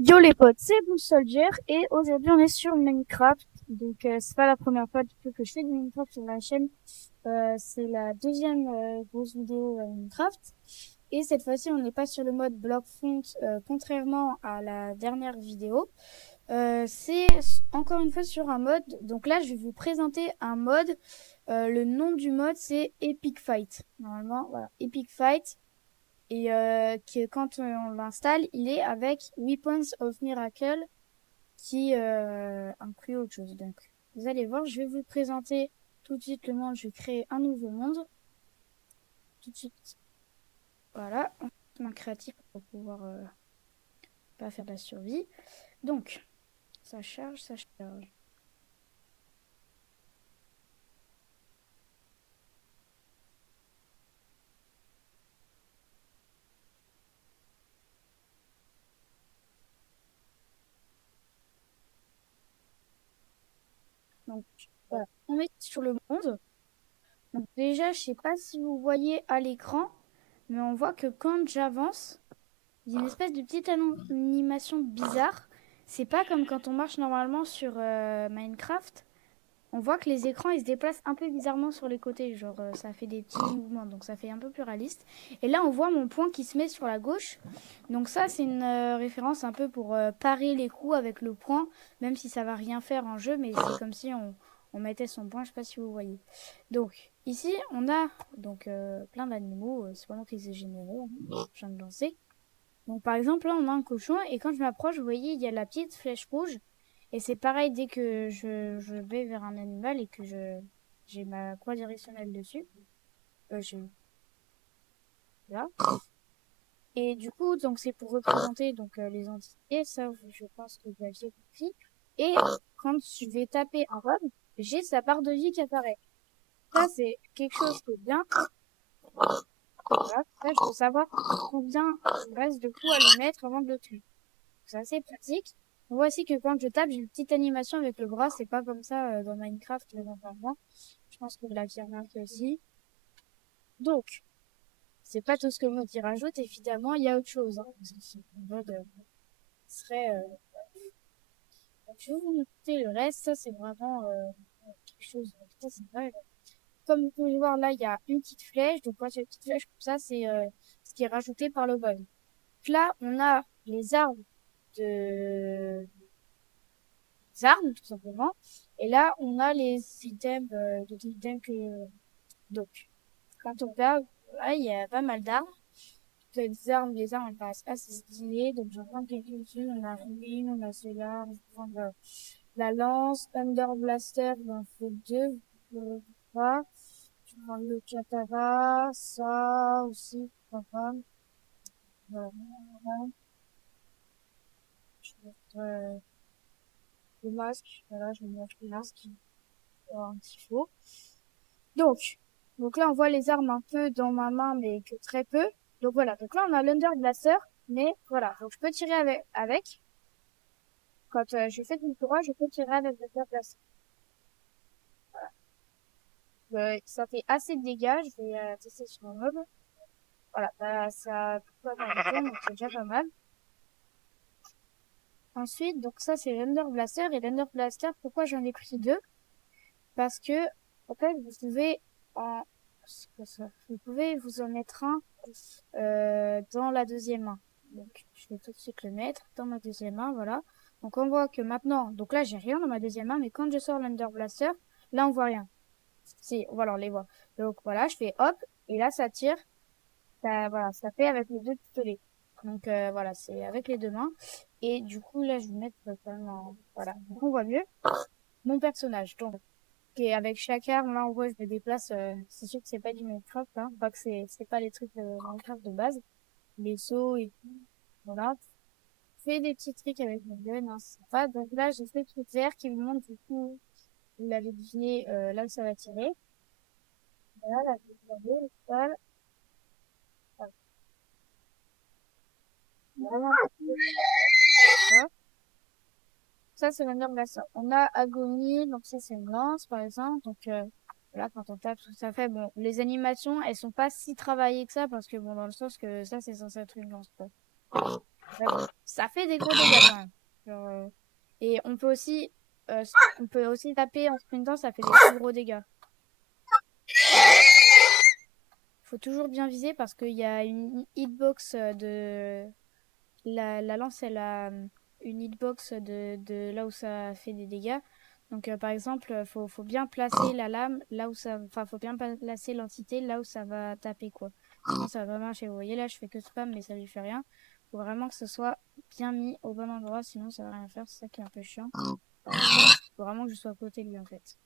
Yo les potes, c'est Blue Soldier et aujourd'hui on est sur Minecraft. Donc c'est pas la première fois du coup que je fais du Minecraft sur la chaîne. C'est la deuxième grosse vidéo Minecraft. Et cette fois-ci on n'est pas sur le mode block font contrairement à la dernière vidéo. C'est encore une fois sur un mode. Donc là je vais vous présenter un mode. Le nom du mode c'est Epic Fight. Normalement voilà, Epic Fight et quand on l'installe, il est avec Weapons of Miracle qui inclut autre chose. Donc, vous allez voir, je vais vous présenter tout de suite le monde. Je vais créer un nouveau monde. Tout de suite, voilà, un créatif pour pouvoir pas faire de la survie. Donc, ça charge, ça charge. Donc, voilà, on est sur le monde. Donc déjà, je sais pas si vous voyez à l'écran, mais on voit que quand j'avance, il y a une espèce de petite animation bizarre. C'est pas comme quand on marche normalement sur Minecraft. On voit que les écrans ils se déplacent un peu bizarrement sur les côtés, genre ça fait des petits mouvements, donc ça fait un peu plus réaliste. Et là on voit mon point qui se met sur la gauche. Donc ça c'est une référence un peu pour parer les coups avec le point, même si ça va rien faire en jeu, mais c'est comme si on mettait son point, je sais pas si vous voyez. Donc ici on a donc plein d'animaux, c'est pas moi qui les ai générés, hein, je viens de lancer. Donc par exemple, là, on a un cochon et quand je m'approche, vous voyez, il y a la petite flèche rouge. Et c'est pareil dès que je vais vers un animal et que j'ai ma croix directionnelle dessus. Je là. Et du coup, donc c'est pour représenter donc les entités. Ça, je pense que vous aviez compris. Et quand je vais taper un robe, j'ai sa barre de vie qui apparaît. Ça, c'est quelque chose qui est bien. Voilà. Là, je veux savoir combien il reste de coups à lui mettre avant de le tuer. C'est assez pratique. On voit aussi que quand je tape, j'ai une petite animation avec le bras. C'est pas comme ça dans Minecraft normalement. Je pense que vous l'aviez remarqué aussi. Donc, c'est pas tout ce que le mode y rajoute. Évidemment, il y a autre chose. Hein. Le mode serait. Je vais vous montrer le reste. Ça, c'est vraiment quelque chose. Ça, c'est vrai. Comme vous pouvez le voir, là, il y a une petite flèche. Donc, quand il y a une petite flèche comme ça, c'est ce qui est rajouté par le mode. Donc là, on a les arbres de armes, tout simplement. Et là, on a les items, donc, quand on regarde, ouais, il y a pas mal d'armes. Les armes, elles paraissent assez stylées. Donc, j'en prends quelques-unes. On a Ruine, on a celle-là. On va prendre la lance, Thunder Blaster, il en faut deux. Pas. Je prends le Katara, ça aussi, pourquoi pas. Voilà. Je vais mettre le masque. Voilà, je vais mettre le masque. Un petit faux. Donc là, on voit les armes un peu dans ma main, mais que très peu. Donc voilà. Donc là, on a l'Under Blaster, mais voilà. Donc je peux tirer avec. Quand je fais du courage, je peux tirer avec l'Under Blaster. Ça fait assez de dégâts. Je vais tester sur mon mob. Voilà. Bah, ça peut pas m'arrêter, donc c'est déjà pas mal. Ensuite, donc ça, c'est l'Under Blaster. Et l'Under Blaster, pourquoi j'en ai pris deux? Parce que, en fait, vous pouvez en, c'est quoi ça? Vous pouvez vous en mettre un dans la deuxième main. Donc, je vais tout de suite le mettre dans ma deuxième main, voilà. Donc, on voit que maintenant, donc là, j'ai rien dans ma deuxième main, mais quand je sors l'Under Blaster, là, on voit rien. Si, voilà, on les voit. Donc, voilà, je fais hop, et là, ça tire. Ça, voilà, ça fait avec les deux pistolets. Donc, voilà, c'est avec les deux mains. Et du coup, là, je vais mettre vraiment, voilà. Donc, on voit mieux mon personnage. Donc, et avec chaque arme, là, on voit, je me déplace. C'est sûr que c'est pas du Minecraft, hein. Pas que c'est pas les trucs de Minecraft de base. Les sauts et tout. Voilà. Fais des petits trucs avec mon gun, hein, c'est sympa. Donc là, j'ai fait le truc vert qui me montre, du coup, vous l'avez deviné, là où ça va tirer. Voilà, là, vous avez l'étoile. Voilà. Voilà. Ça, c'est l'Under Blaster. On a Agonie, donc ça, c'est une lance, par exemple. Donc, voilà, quand on tape, tout ça fait. Bon, les animations, elles sont pas si travaillées que ça, parce que, bon, dans le sens que ça, c'est censé être une lance, quoi. Ouais, bon, ça fait des gros dégâts quand même. Genre, et euh, on peut aussi taper en sprintant, ça fait des plus gros dégâts. Voilà. Faut toujours bien viser parce qu'il y a une hitbox de... La lance, elle a une hitbox de là où ça fait des dégâts. Donc, par exemple, faut bien placer la lame là où ça... Enfin, faut bien placer l'entité là où ça va taper, quoi. Sinon, ça va pas marcher. Vous voyez, là, je fais que spam, mais ça lui fait rien. Faut vraiment que ce soit bien mis au bon endroit, sinon ça va rien faire. C'est ça qui est un peu chiant. Faut vraiment que je sois à côté de lui, en fait.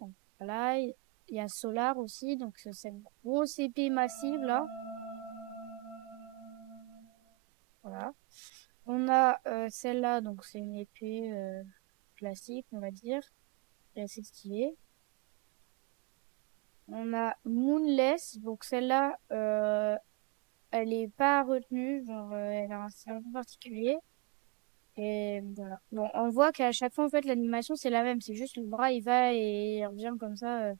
Bon, voilà, il y a Solar aussi, donc cette grosse épée massive, là. Voilà. On a celle-là, donc c'est une épée classique, on va dire. Elle est assez stylée. On a Moonless, donc celle-là, elle est pas retenue, genre elle a un style un peu particulier. Et voilà. Bon, on voit qu'à chaque fois, en fait, l'animation c'est la même. C'est juste le bras, il va et il revient comme ça.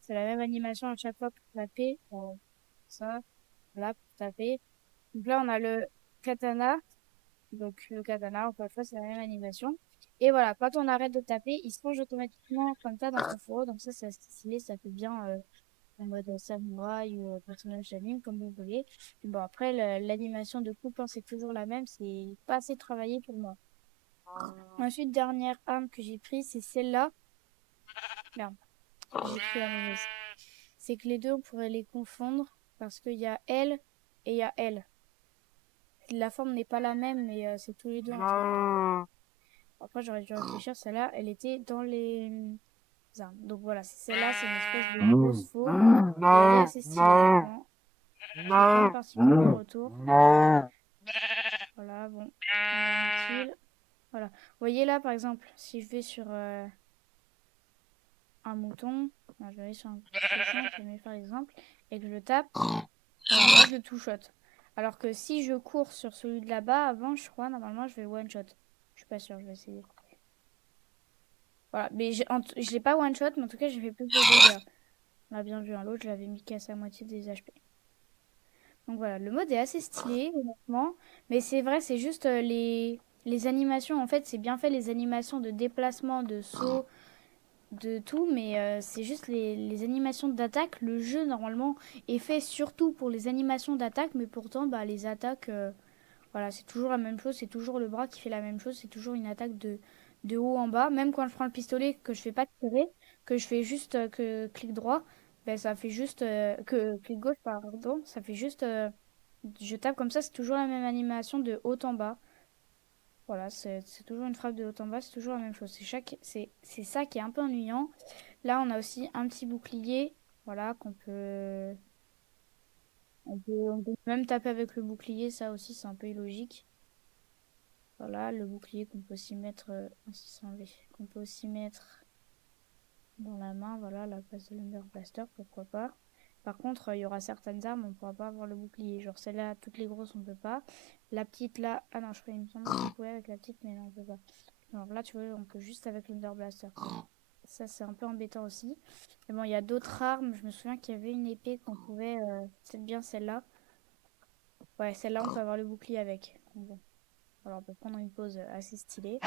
C'est la même animation à chaque fois pour taper. Bon, ça, là, pour taper. Donc là, on a le katana. Donc le katana, encore une fois, c'est la même animation. Et voilà, quand on arrête de taper, il se range automatiquement comme ça dans son fourreau. Donc ça, c'est assez stylé, ça fait bien en mode samouraï ou personnage d'anime, comme vous voulez. Et bon, après, l'animation de coupe, hein, c'est toujours la même, c'est pas assez travaillé pour moi. Ensuite, dernière arme que j'ai prise, c'est celle-là. Merde, j'ai pris la mauvaise. C'est que les deux, on pourrait les confondre parce qu'il y a elle et il y a elle. La forme n'est pas la même, mais c'est tous les deux un truc. Après, j'aurais dû réfléchir, celle-là, elle était dans les armes. Donc voilà, celle-là, c'est une espèce de grosse faux. Et elle est assez stylée, honnêtement. Je fais plein de parties pour le retour. Voilà, bon, on a une kill. Voilà. Vous voyez là, par exemple, si je vais sur un mouton, non, je vais aller sur un cochon, je vais faire l'exemple, et que je le tape, voilà, là, je le two-shot. Alors que si je cours sur celui de là-bas, avant, je crois, normalement, je vais one-shot. Je suis pas sûre, je vais essayer. Voilà, mais je l'ai pas one-shot, mais en tout cas, j'ai fait plus de dégâts. On a bien vu, hein, l'autre, je l'avais mis cassé à moitié des HP. Donc voilà, le mode est assez stylé, honnêtement. Mais c'est vrai, c'est juste les animations. En fait, c'est bien fait, les animations de déplacement, de saut, de tout. Mais c'est juste les animations d'attaque. Le jeu, normalement, est fait surtout pour les animations d'attaque. Mais pourtant, bah, les attaques, voilà, c'est toujours la même chose. C'est toujours le bras qui fait la même chose. C'est toujours une attaque de haut en bas. Même quand je prends le pistolet, que je fais pas tirer, que je fais juste que clic droit, ben, ça fait juste que clic gauche, pardon, ça fait juste je tape comme ça, c'est toujours la même animation de haut en bas. Voilà, c'est toujours une frappe de haut en bas, c'est toujours la même chose. C'est ça qui est un peu ennuyant. Là, on a aussi un petit bouclier, voilà, on peut même taper avec le bouclier, ça aussi, c'est un peu illogique. Voilà, le bouclier qu'on peut aussi mettre, ainsi c'est enlevé, qu'on peut aussi mettre dans la main, voilà, à la place de l'Under Blaster, pourquoi pas. Par contre, il y aura certaines armes, on ne pourra pas avoir le bouclier. Genre celle-là, toutes les grosses, on ne peut pas. La petite là, ah non, je crois, il me semble qu'on pouvait avec la petite, mais non, on peut pas. Alors là, tu vois, on peut juste avec l'Under Blaster. Ça, c'est un peu embêtant aussi. Mais bon, il y a d'autres armes. Je me souviens qu'il y avait une épée qu'on pouvait. C'est bien celle-là. Ouais, celle-là, on peut avoir le bouclier avec. Donc bon. Alors, on peut prendre une pause assez stylée.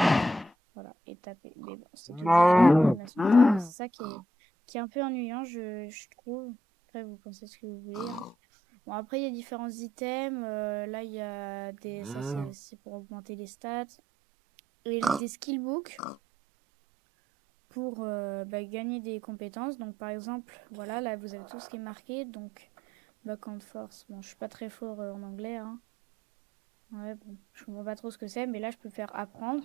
Voilà, et taper. Mais bon, c'est toujours l'animation de taper. C'est ça qui est un peu ennuyant, je trouve. Après, vous pensez ce que vous voulez, hein. Bon, après, il y a différents items. Là, il y a des. Ça, c'est pour augmenter les stats. Et des skillbooks pour bah, gagner des compétences. Donc, par exemple, voilà, là, vous avez tout ce qui est marqué. Donc, Backhand Force. Bon, je suis pas très fort en anglais, hein. Ouais, bon, je comprends pas trop ce que c'est, mais là, je peux faire apprendre.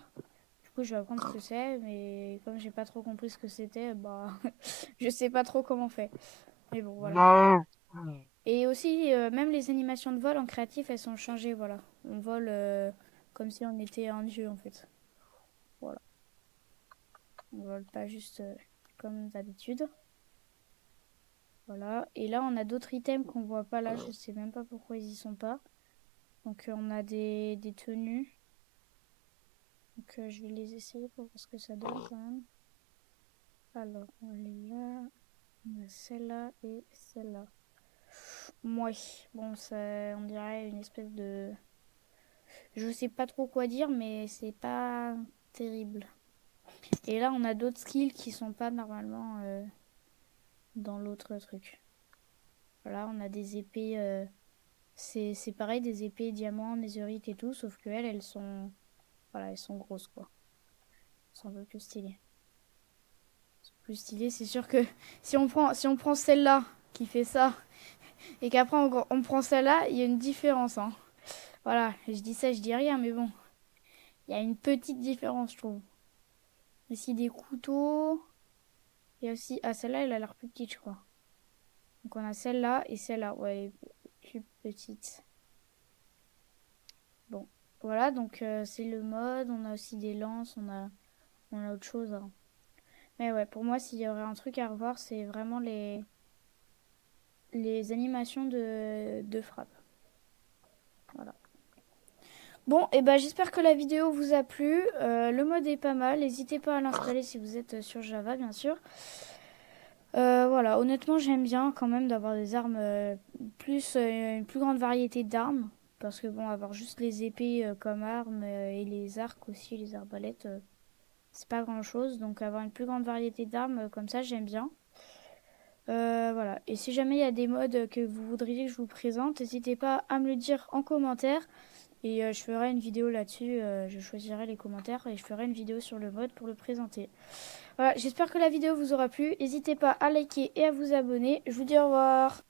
Du coup, je vais apprendre ce que c'est, mais comme j'ai pas trop compris ce que c'était, bah, je sais pas trop comment on fait. Mais bon, voilà. Et aussi, même les animations de vol en créatif, elles sont changées, voilà. On vole comme si on était un dieu, en fait. Voilà. On vole pas juste comme d'habitude. Voilà. Et là, on a d'autres items qu'on voit pas là. Je sais même pas pourquoi ils y sont pas. Donc, on a des tenues. Donc, je vais les essayer pour voir ce que ça donne quand même. Alors, on est là. On a celle-là et celle-là. Moi, bon, ça, on dirait une espèce Je sais pas trop quoi dire, mais c'est pas terrible. Et là, on a d'autres skills qui sont pas normalement dans l'autre truc. Voilà, on a des épées. C'est pareil, des épées diamants, netherite et tout, sauf que elles sont. Voilà, elles sont grosses quoi. Elles sont un peu plus stylées. Plus stylées, c'est sûr que si on prend celle-là qui fait ça et qu'après on prend celle-là, il y a une différence. Hein. Voilà, je dis ça, je dis rien, mais bon, il y a une petite différence, je trouve. Ici des couteaux. Il y a aussi. Ah, celle-là, elle a l'air plus petite, je crois. Donc on a celle-là et celle-là. Ouais, plus petite. Bon, voilà, donc c'est le mode. On a aussi des lances, on a autre chose. Hein. Mais ouais, pour moi, s'il y aurait un truc à revoir, c'est vraiment les animations de frappe. Voilà. Bon, et ben j'espère que la vidéo vous a plu. Le mode est pas mal. N'hésitez pas à l'installer si vous êtes sur Java, bien sûr. Voilà, honnêtement, j'aime bien quand même d'avoir des armes une plus grande variété d'armes. Parce que bon, avoir juste les épées comme armes et les arcs aussi, les arbalètes, c'est pas grand chose. Donc avoir une plus grande variété d'armes comme ça, j'aime bien. Voilà. Et si jamais il y a des modes que vous voudriez que je vous présente, n'hésitez pas à me le dire en commentaire. Et je ferai une vidéo là-dessus. Je choisirai les commentaires et je ferai une vidéo sur le mode pour le présenter. Voilà, j'espère que la vidéo vous aura plu. N'hésitez pas à liker et à vous abonner. Je vous dis au revoir.